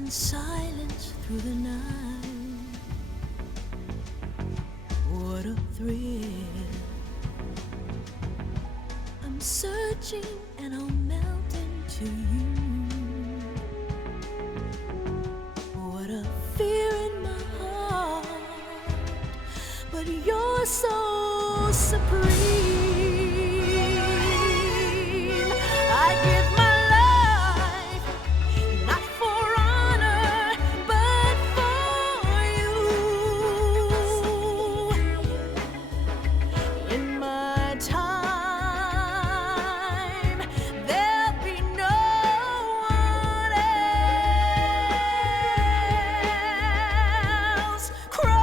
and silence through the night. What a thrill. I'm searching and I'll melt into you. What a fear in my heart, but you're so supreme. I give my life, not for honor, but for you. In my time, there'll be no one else. Crime,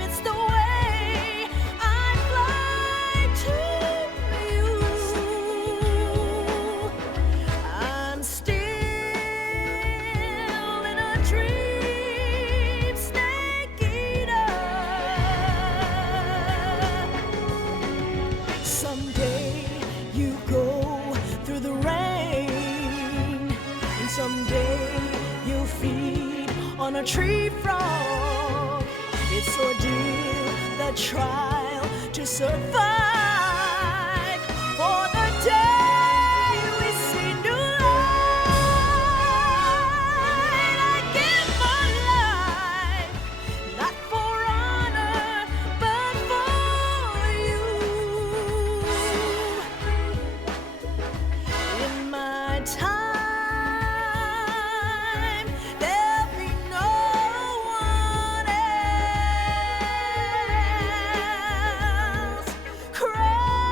it's the way I fly to you. I'm still in a dream, snake eater. Someday you go through the rain, and someday you'll feed on a tree frog. It's ordeal, the trial to survive. For the day we see new light, I give my life, not for honor, but for you. In my time, there'll be no one else. Crime,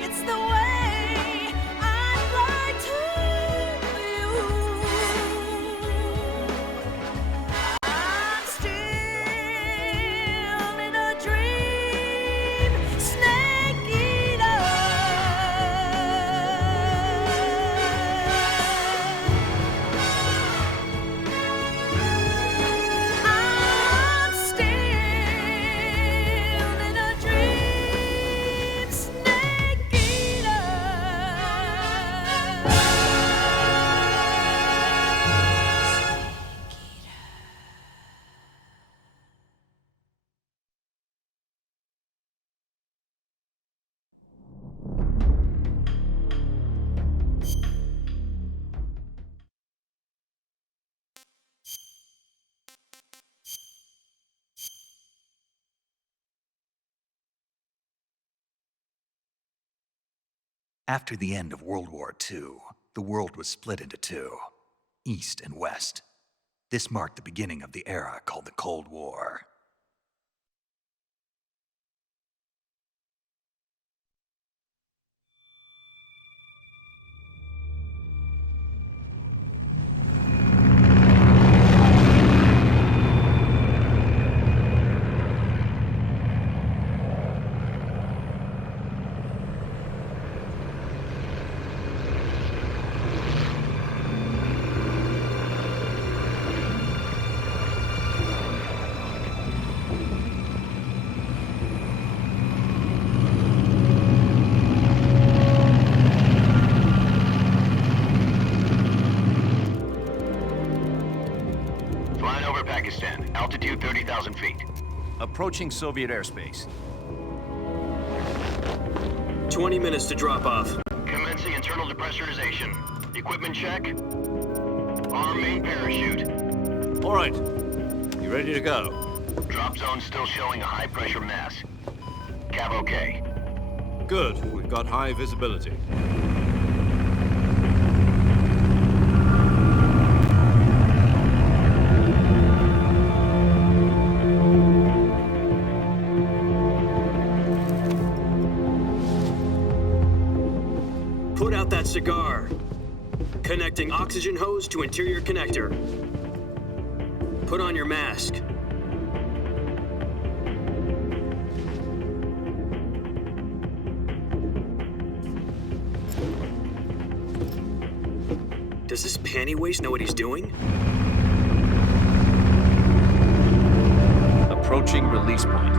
it's the way I fly to you. I'm still in a dream, snake eater. I'm still in a dream, snake eater. After the end of World War II, the world was split into two, East and West. This marked the beginning of the era called the Cold War. Flying over Pakistan, altitude 30,000 feet. Approaching Soviet airspace. 20 minutes to drop off. Commencing internal depressurization. Equipment check. Arm main parachute. All right. You ready to go? Drop zone still showing a high pressure mass. Cav okay. Good. We've got high visibility. Put out that cigar. Connecting oxygen hose to interior connector. Put on your mask. Does this panty waste know what he's doing? Approaching release point.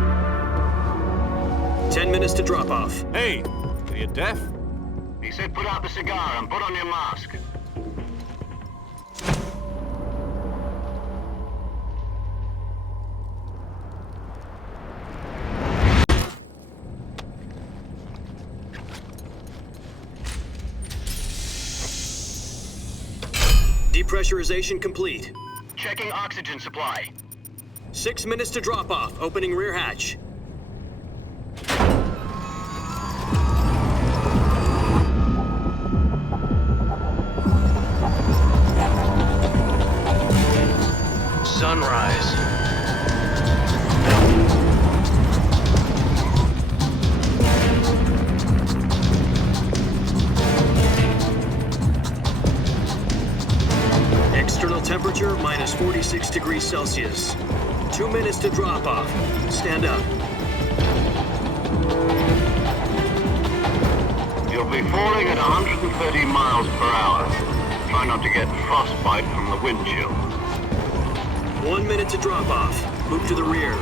10 minutes to drop off. Hey, are you deaf? He said put out the cigar and put on your mask. Depressurization complete. Checking oxygen supply. 6 minutes to drop off. Opening rear hatch. Sunrise. External temperature minus 46 degrees Celsius. 2 minutes to drop off. Stand up. You'll be falling at 130 miles per hour. Try not to get frostbite from the wind chill. 1 minute to drop off. Move to the rear.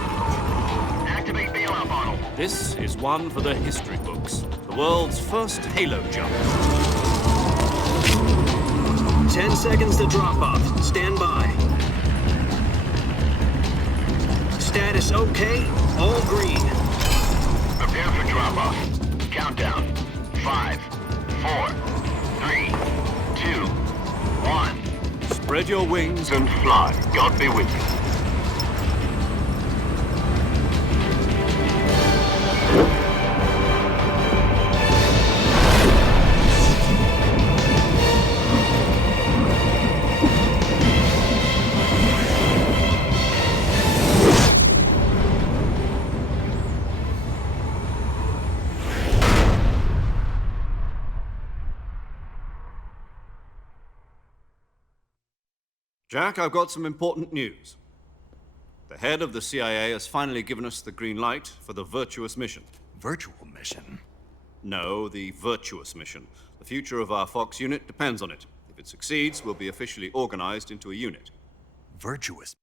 Activate bailout bottle. This is one for the history books. The world's first halo jump. 10 seconds to drop off. Stand by. Status okay. All green. Prepare for drop off. Countdown. 5, 4, 3, 2, 1. Spread your wings. And fly. God be with you. Jack, I've got some important news. The head of the CIA has finally given us the green light for the virtuous mission. Virtual mission? No, the virtuous mission. The future of our Fox unit depends on it. If it succeeds, we'll be officially organized into a unit. Virtuous?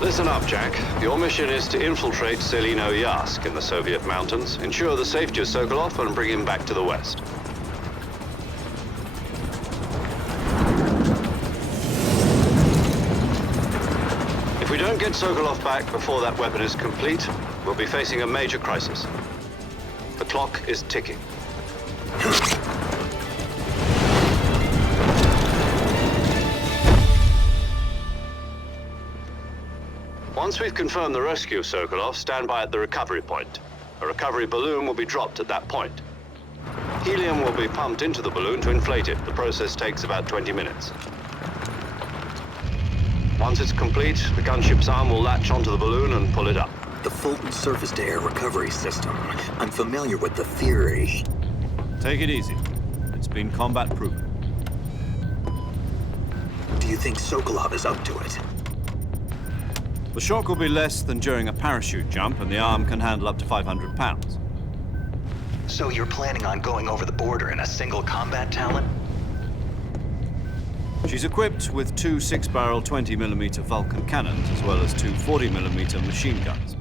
Listen up, Jack. Your mission is to infiltrate Selino-Yask in the Soviet mountains, ensure the safety of Sokolov, and bring him back to the West. If we don't get Sokolov back before that weapon is complete, we'll be facing a major crisis. The clock is ticking. Once we've confirmed the rescue of Sokolov, stand by at the recovery point. A recovery balloon will be dropped at that point. Helium will be pumped into the balloon to inflate it. The process takes about 20 minutes. Once it's complete, the gunship's arm will latch onto the balloon and pull it up. The Fulton surface-to-air recovery system. I'm familiar with the theory. Take it easy. It's been combat-proven. Do you think Sokolov is up to it? The shock will be less than during a parachute jump, and the arm can handle up to 500 pounds. So you're planning on going over the border in a single combat Talon? She's equipped with two 6-barrel 20mm Vulcan cannons, as well as two 40mm machine guns.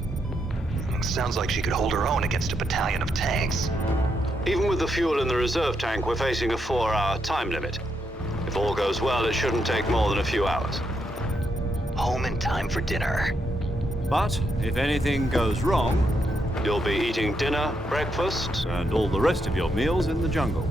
Sounds like she could hold her own against a battalion of tanks. Even with the fuel in the reserve tank, we're facing a 4-hour time limit. If all goes well, it shouldn't take more than a few hours. Home in time for dinner. But if anything goes wrong, You'll be eating dinner, breakfast, and all the rest of your meals in the jungle.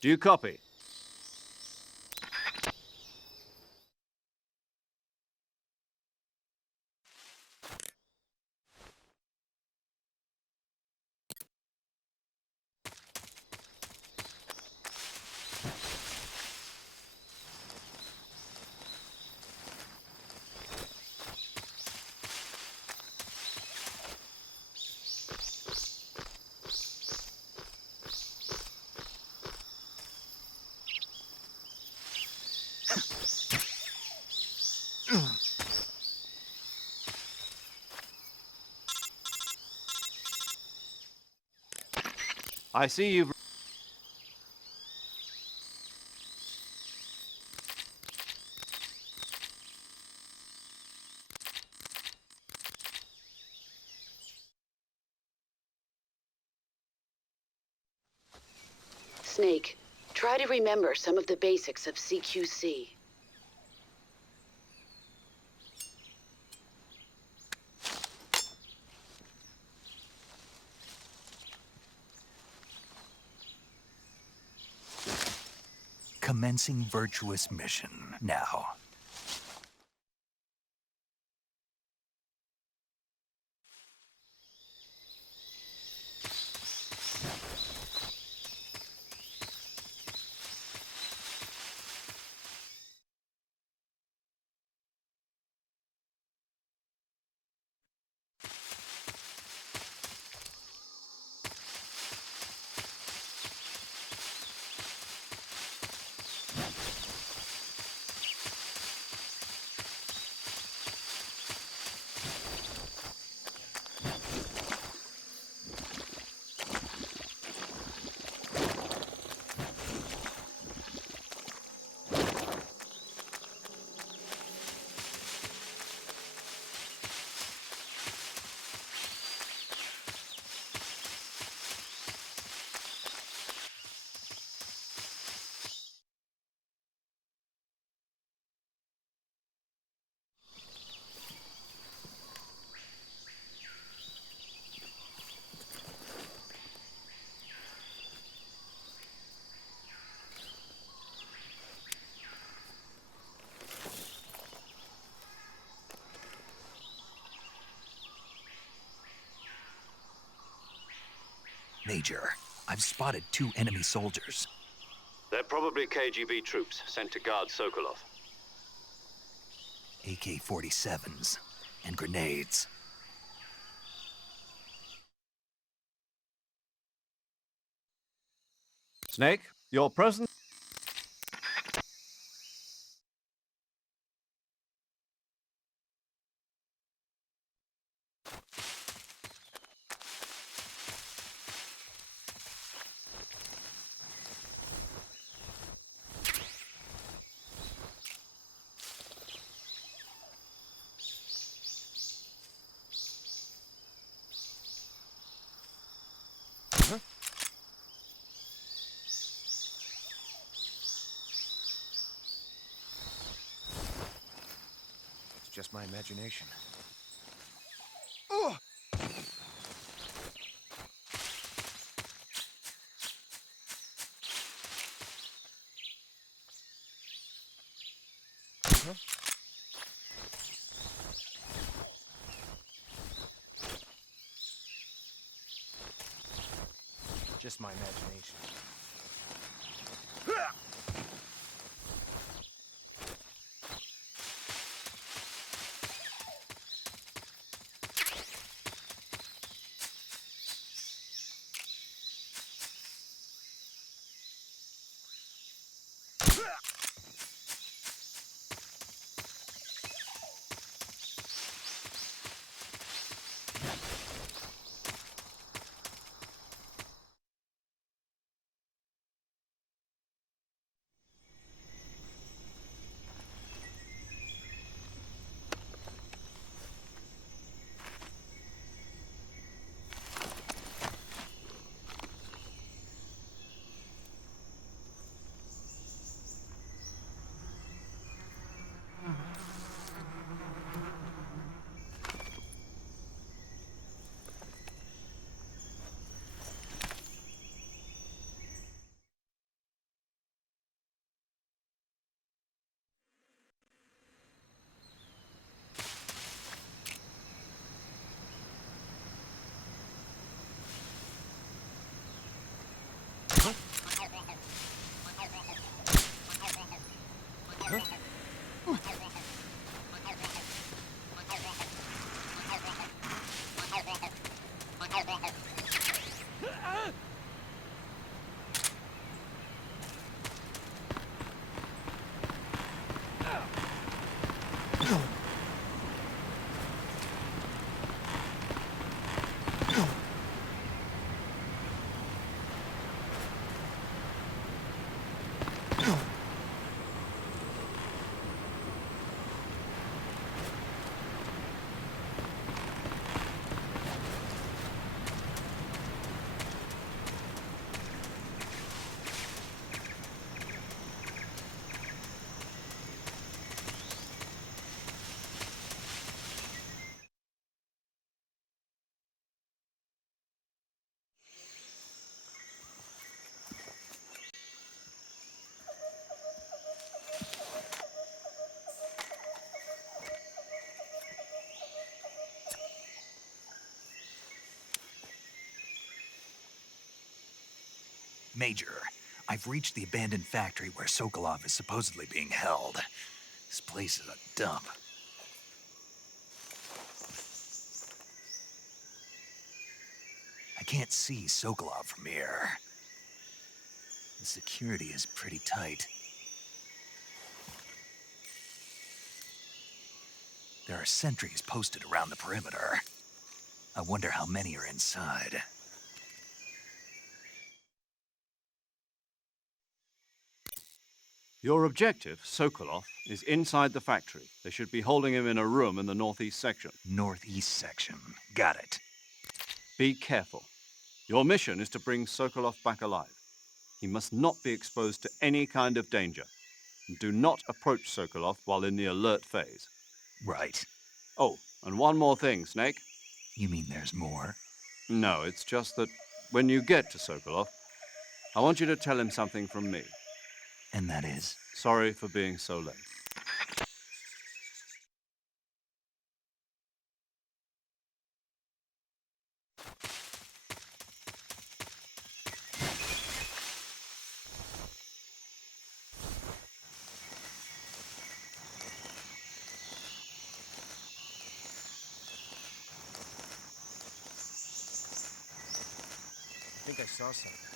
Do you copy? I see you've... Snake, try to remember some of the basics of CQC. Commencing virtuous mission now. Major, I've spotted 2 enemy soldiers. They're probably KGB troops sent to guard Sokolov. AK-47s and grenades. Snake, your presence... It's just my imagination. Just my imagination. Major, I've reached the abandoned factory where Sokolov is supposedly being held. This place is a dump. I can't see Sokolov from here. The security is pretty tight. There are sentries posted around the perimeter. I wonder how many are inside. Your objective, Sokolov, is inside the factory. They should be holding him in a room in the northeast section. Northeast section. Got it. Be careful. Your mission is to bring Sokolov back alive. He must not be exposed to any kind of danger. And do not approach Sokolov while in the alert phase. Right. Oh, and one more thing, Snake. You mean there's more? No, it's just that when you get to Sokolov, I want you to tell him something from me. And that is? Sorry for being so late. I think I saw something.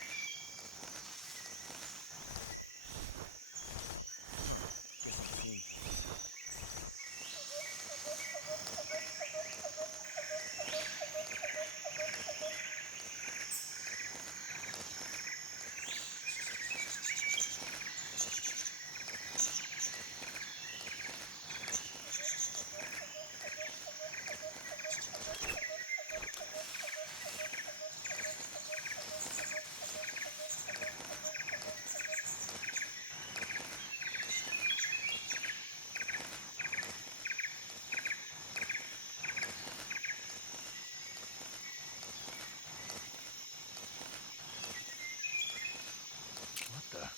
What the?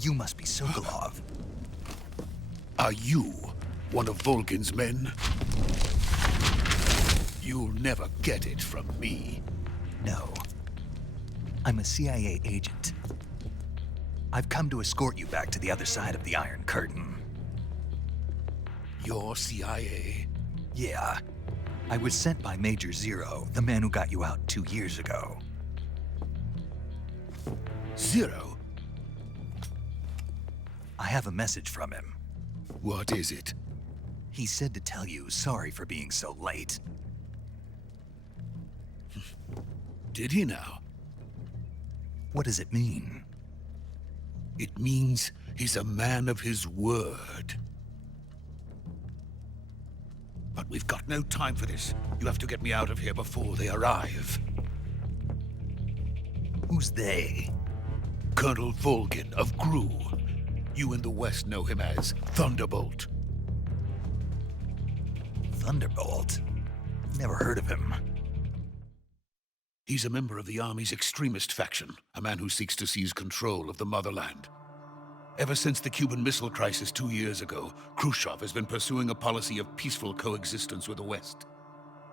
You must be Sokolov. Are you one of Volgin's men? You'll never get it from me. No. I'm a CIA agent. I've come to escort you back to the other side of the Iron Curtain. You're CIA? Yeah. I was sent by Major Zero, the man who got you out 2 years ago. Zero? I have a message from him. What is it? He said to tell you sorry for being so late. Did he now? What does it mean? It means he's a man of his word. But we've got no time for this. You have to get me out of here before they arrive. Who's they? Colonel Volgin of GRU. You in the West know him as Thunderbolt. Thunderbolt? Never heard of him. He's a member of the Army's extremist faction, a man who seeks to seize control of the motherland. Ever since the Cuban Missile Crisis 2 years ago, Khrushchev has been pursuing a policy of peaceful coexistence with the West.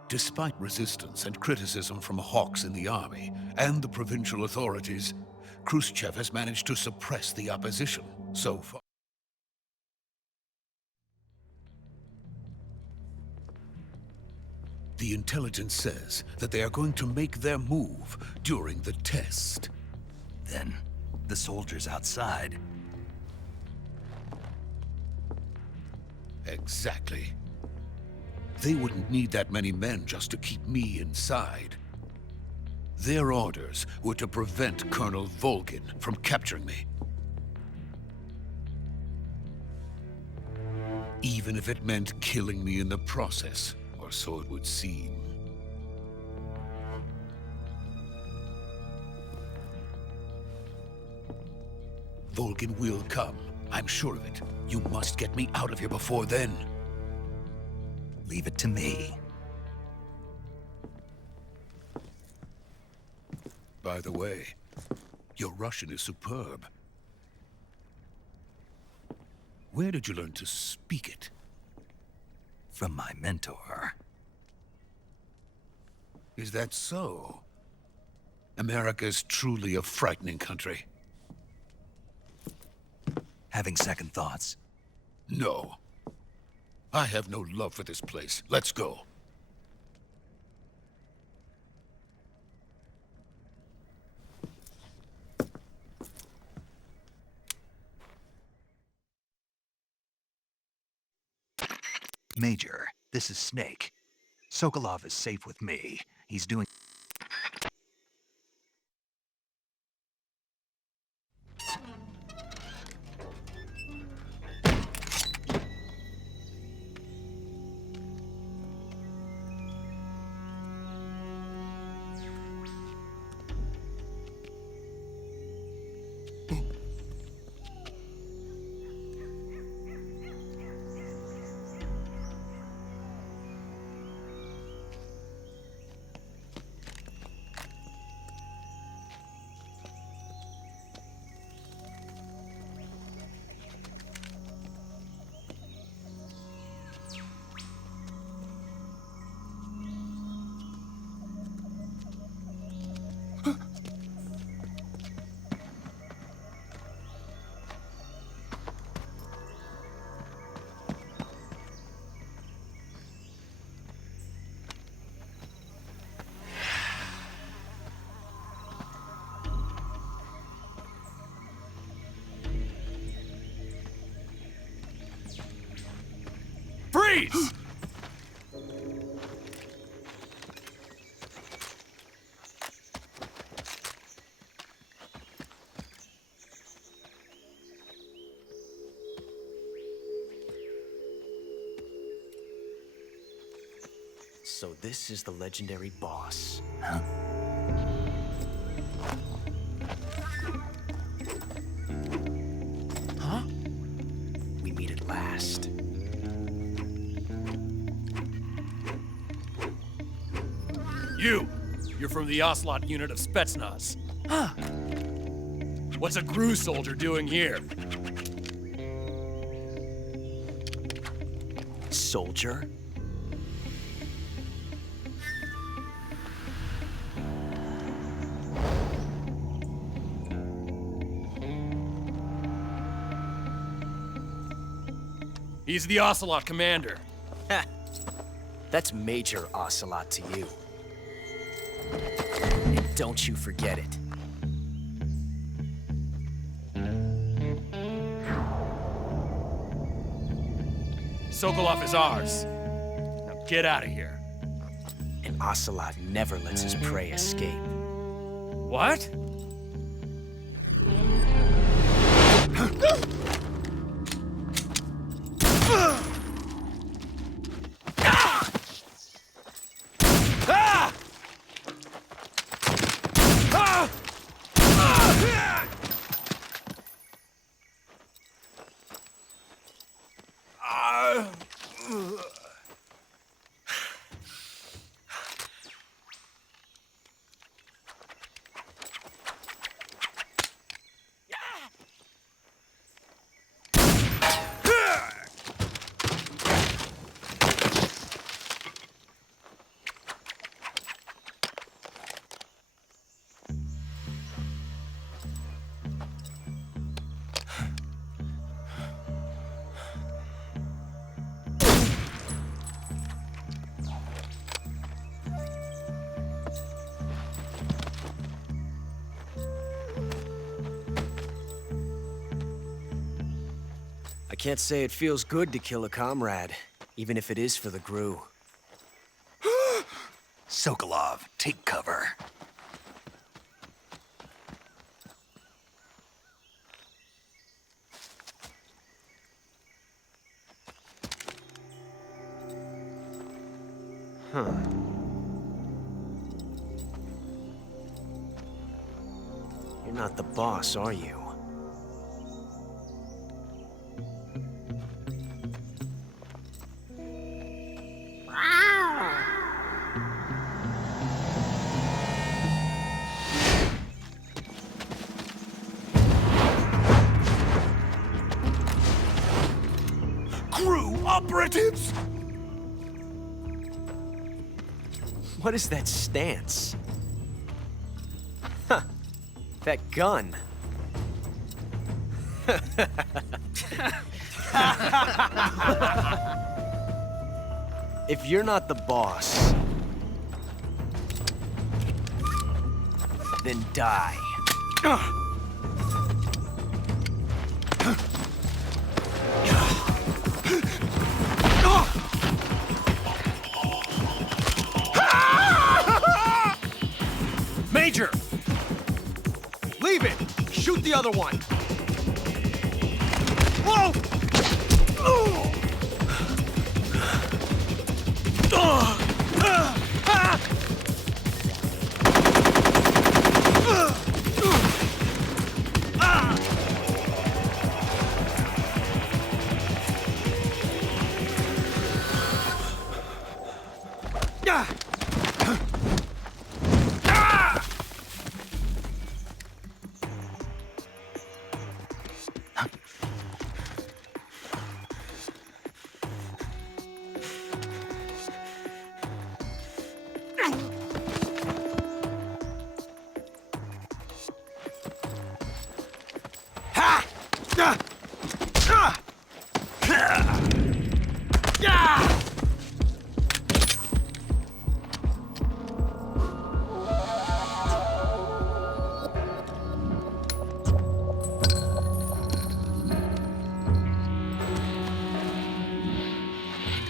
Despite resistance and criticism from hawks in the army and the provincial authorities, Khrushchev has managed to suppress the opposition so far. The intelligence says that they are going to make their move during the test. Then, the soldiers outside. Exactly. They wouldn't need that many men just to keep me inside. Their orders were to prevent Colonel Volgin from capturing me. Even if it meant killing me in the process, or so it would seem. Volgin will come. I'm sure of it. You must get me out of here before then. Leave it to me. By the way, your Russian is superb. Where did you learn to speak it? From my mentor. Is that so? America's truly a frightening country. Having second thoughts? No. I have no love for this place. Let's go. Major, this is Snake. Sokolov is safe with me. He's doing... Freeze! So this is the legendary boss. Huh? Huh? We meet at last. You're from the Ocelot unit of Spetsnaz. Huh. What's a GRU soldier doing here? Soldier? He's the Ocelot commander. Ha! That's Major Ocelot to you. And don't you forget it. Sokolov is ours. Now get out of here. And Ocelot never lets his prey escape. What? I can't say it feels good to kill a comrade, even if it is for the GRU. Sokolov, take cover. Huh. You're not the boss, are you? GRU operatives! What is that stance? Huh. That gun. If you're not the boss, then die. Major! Leave it! Shoot the other one! Whoa!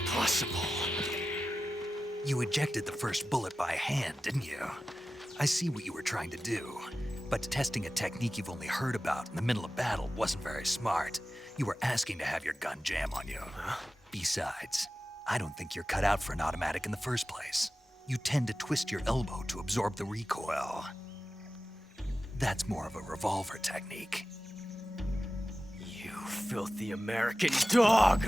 Impossible. You ejected the first bullet by hand, didn't you? I see what you were trying to do. But testing a technique you've only heard about in the middle of battle wasn't very smart. You were asking to have your gun jam on you. Besides, I don't think you're cut out for an automatic in the first place. You tend to twist your elbow to absorb the recoil. That's more of a revolver technique. You filthy American dog!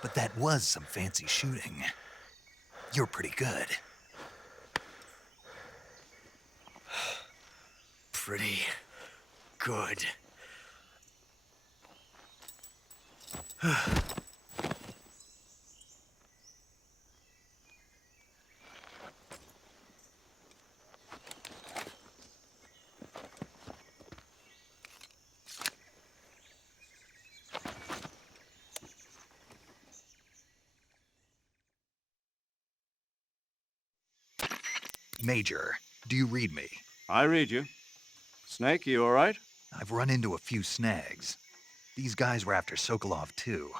But that was some fancy shooting. You're pretty good. Pretty good. Major, do you read me? I read you. Snake, you all right? I've run into a few snags. These guys were after Sokolov, too.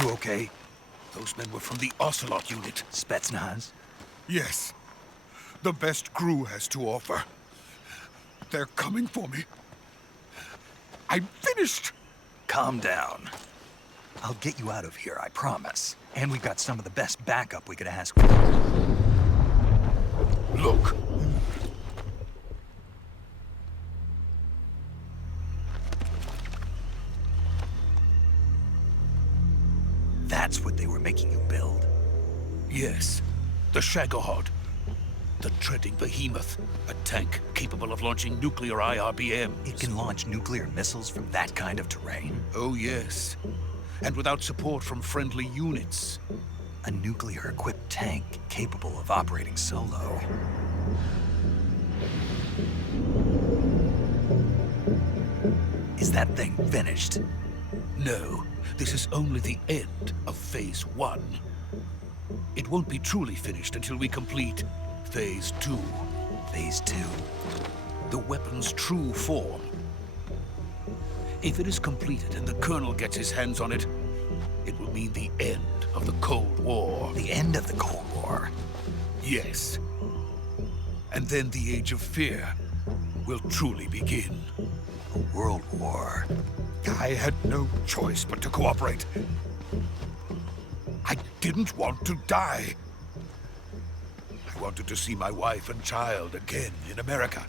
You okay? Those men were from the Ocelot unit. Spetsnaz? Yes. The best GRU has to offer. They're coming for me. I'm finished! Calm down. I'll get you out of here, I promise. And we've got some of the best backup we could ask for. Look. That's what they were making you build? Yes. The Shagohod. The treading behemoth. A tank capable of launching nuclear IRBMs. It can launch nuclear missiles from that kind of terrain? Oh, yes. And without support from friendly units. A nuclear-equipped tank capable of operating solo. Is that thing finished? No, this is only the end of Phase 1. It won't be truly finished until we complete Phase 2. Phase 2? The weapon's true form. If it is completed and the Colonel gets his hands on it, it will mean the end of the Cold War. The end of the Cold War? Yes. And then the Age of Fear will truly begin. A world war. I had no choice but to cooperate. I didn't want to die. I wanted to see my wife and child again in America.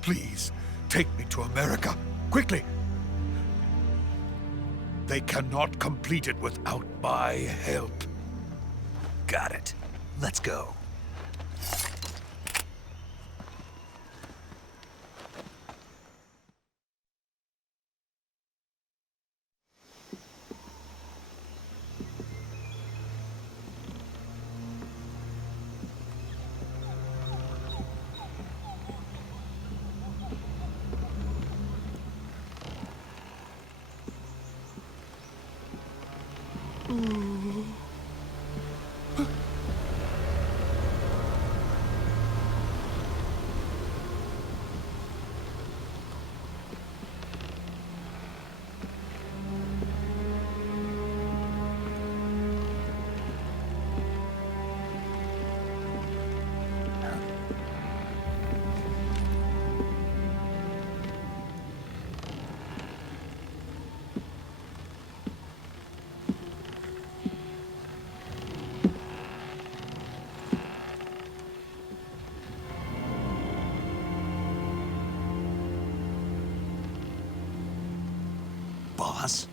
Please, take me to America, quickly. They cannot complete it without my help. Got it. Let's go. Boss?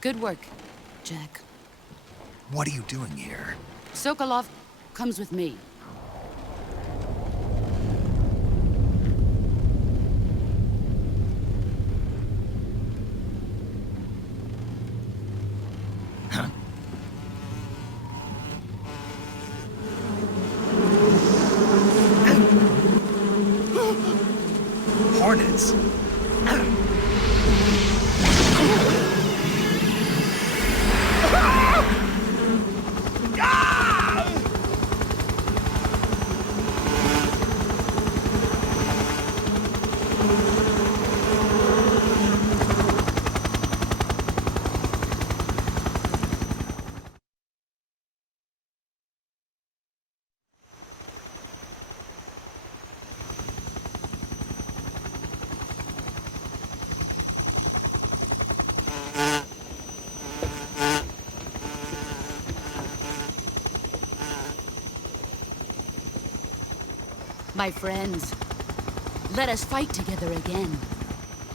Good work, Jack. What are you doing here? Sokolov comes with me. Hornets? My friends, let us fight together again.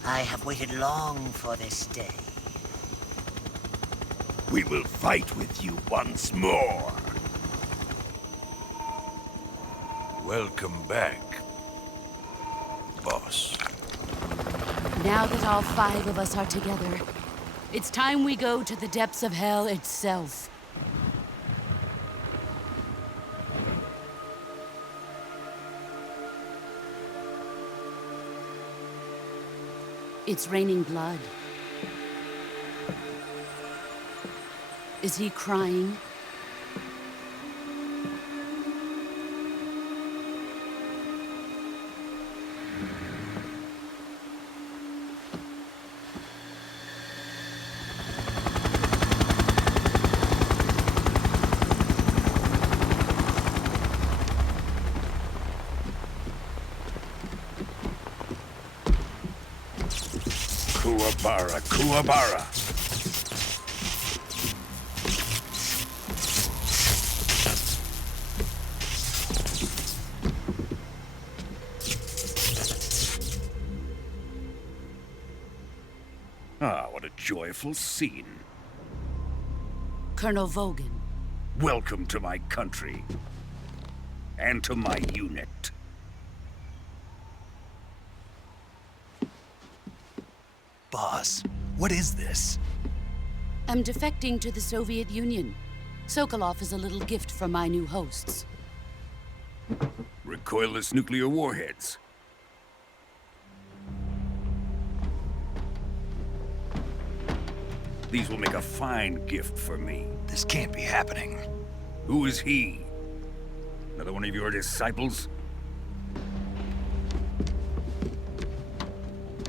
I have waited long for this day. We will fight with you once more. Welcome back, boss. Now that all 5 of us are together, it's time we go to the depths of hell itself. It's raining blood. Is he crying? Kuwabara, Kuwabara. Ah, what a joyful scene. Colonel Vogan. Welcome to my country. And to my unit. Boss, what is this? I'm defecting to the Soviet Union. Sokolov is a little gift from my new hosts. Recoilless nuclear warheads. These will make a fine gift for me. This can't be happening. Who is he? Another one of your disciples?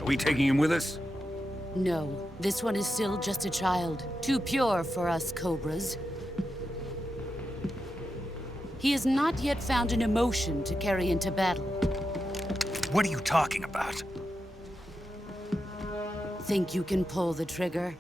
Are we taking him with us? No, this one is still just a child. Too pure for us Cobras. He has not yet found an emotion to carry into battle. What are you talking about? Think you can pull the trigger?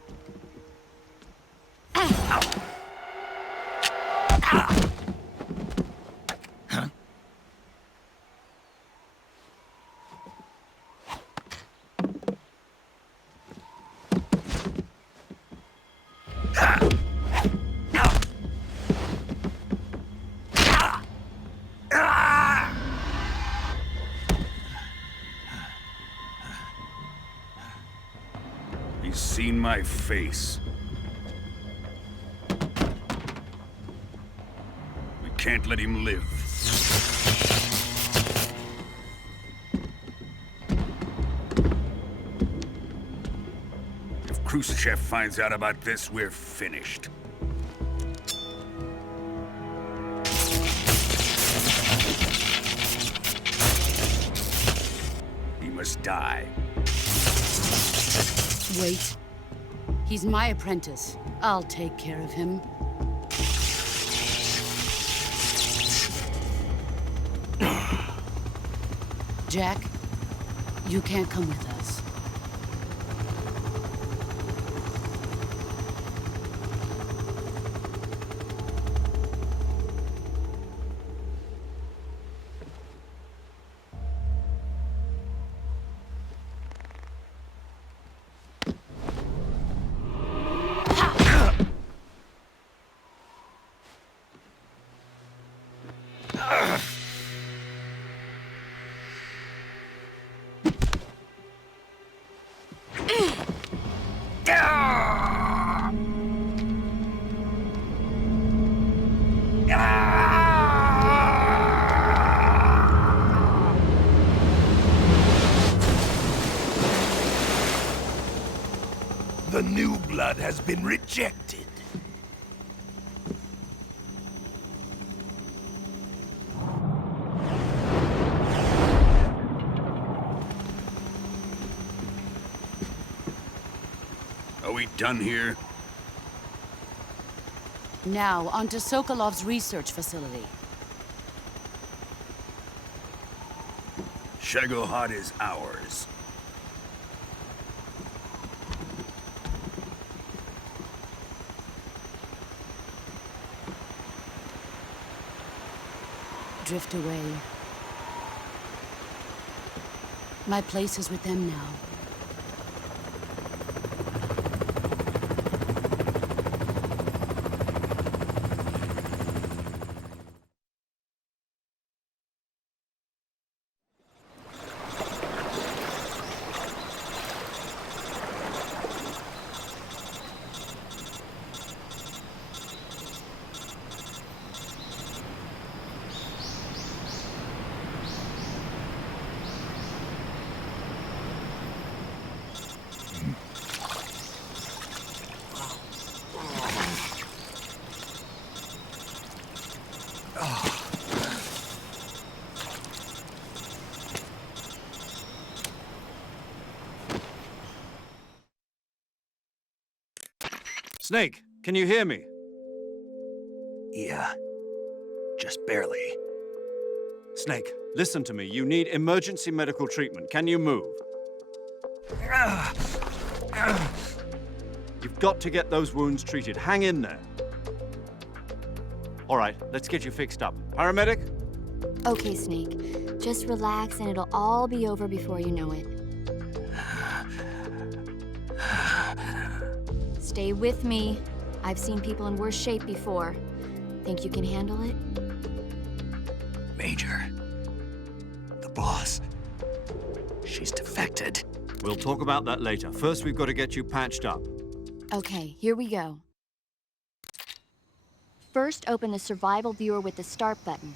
He's seen my face. We can't let him live. If Khrushchev finds out about this, we're finished. He must die. Wait. He's my apprentice. I'll take care of him. Jack, you can't come with us. The new blood has been rejected. Are we done here? Now, onto Sokolov's research facility. Shagohod is ours. Drift away. My place is with them now. Snake, can you hear me? Yeah. Just barely. Snake, listen to me. You need emergency medical treatment. Can you move? You've got to get those wounds treated. Hang in there. All right, let's get you fixed up. Paramedic? Okay, Snake. Just relax and it'll all be over before you know it. Stay with me. I've seen people in worse shape before. Think you can handle it? Major, the boss, she's defected. We'll talk about that later. First, we've got to get you patched up. Okay, here we go. First, open the survival viewer with the start button.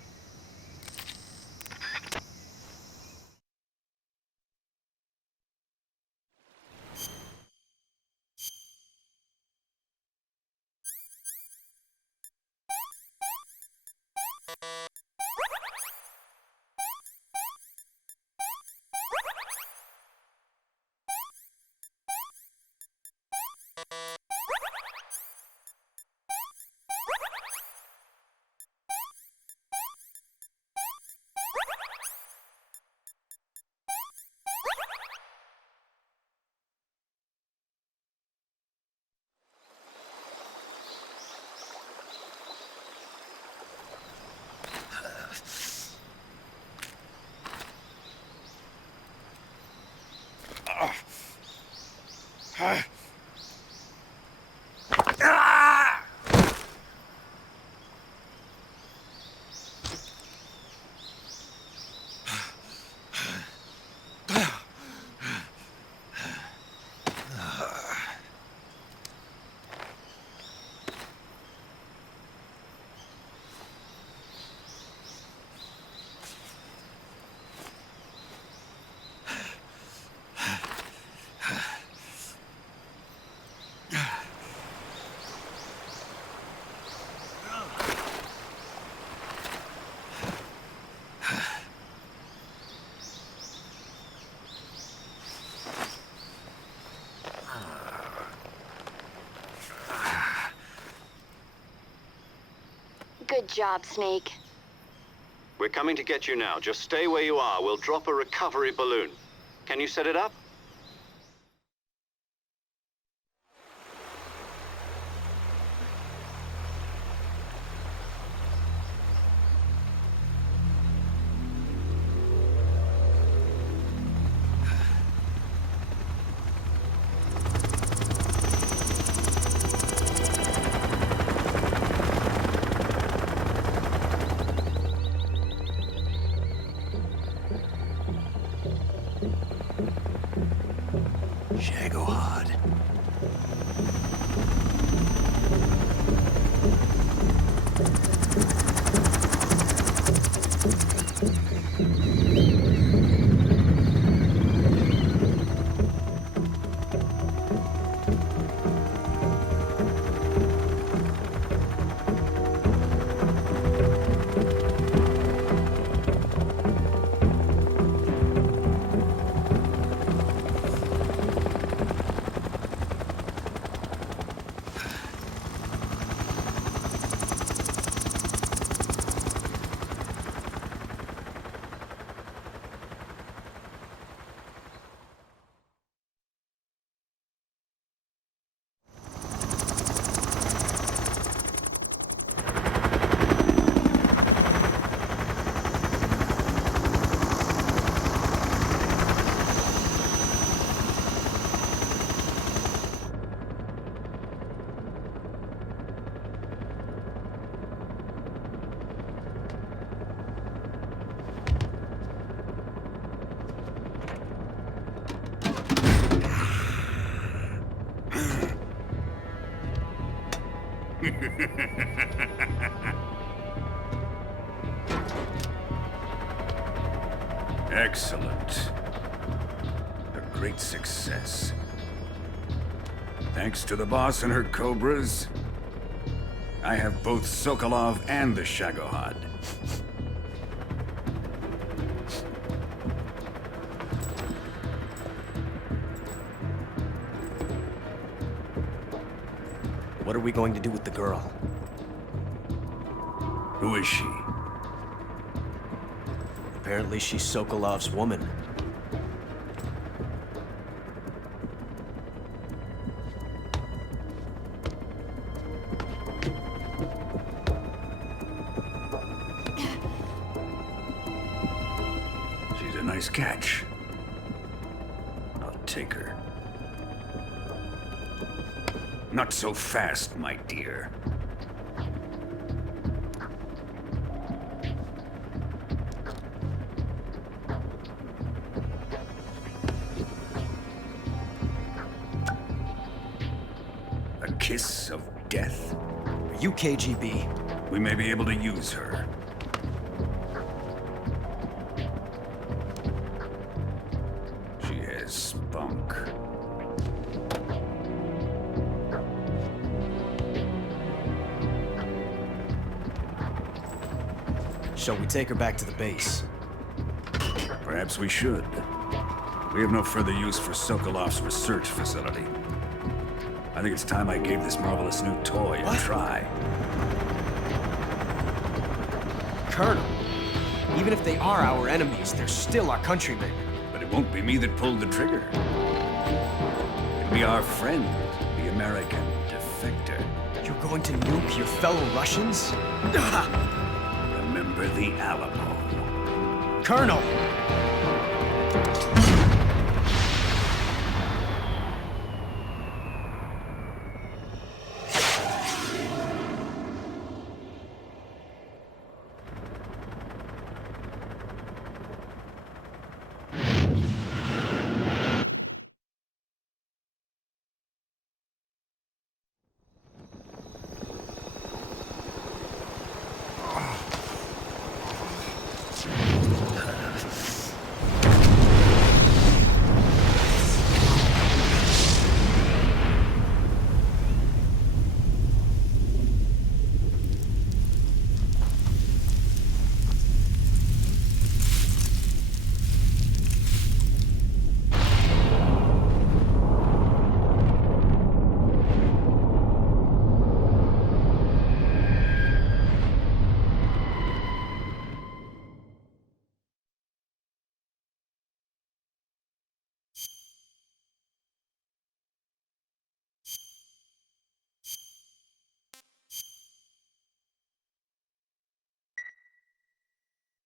Good job, Snake. We're coming to get you now. Just stay where you are. We'll drop a recovery balloon. Can you set it up? Shagohod. Excellent. A great success. Thanks to the boss and her cobras, I have both Sokolov and the Shagohod. What are we going to do with the girl? Who is she? Apparently she's Sokolov's woman. Nice catch. I'll take her. Not so fast, my dear. A kiss of death? Are you KGB? We may be able to use her. She has spunk. Shall we take her back to the base? Perhaps we should. We have no further use for Sokolov's research facility. I think it's time I gave this marvelous new toy a try. Colonel, even if they are our enemies, they're still our countrymen. But it won't be me that pulled the trigger. It'll be our friend, the American defector. You're going to nuke your fellow Russians? Remember the Alamo. Colonel!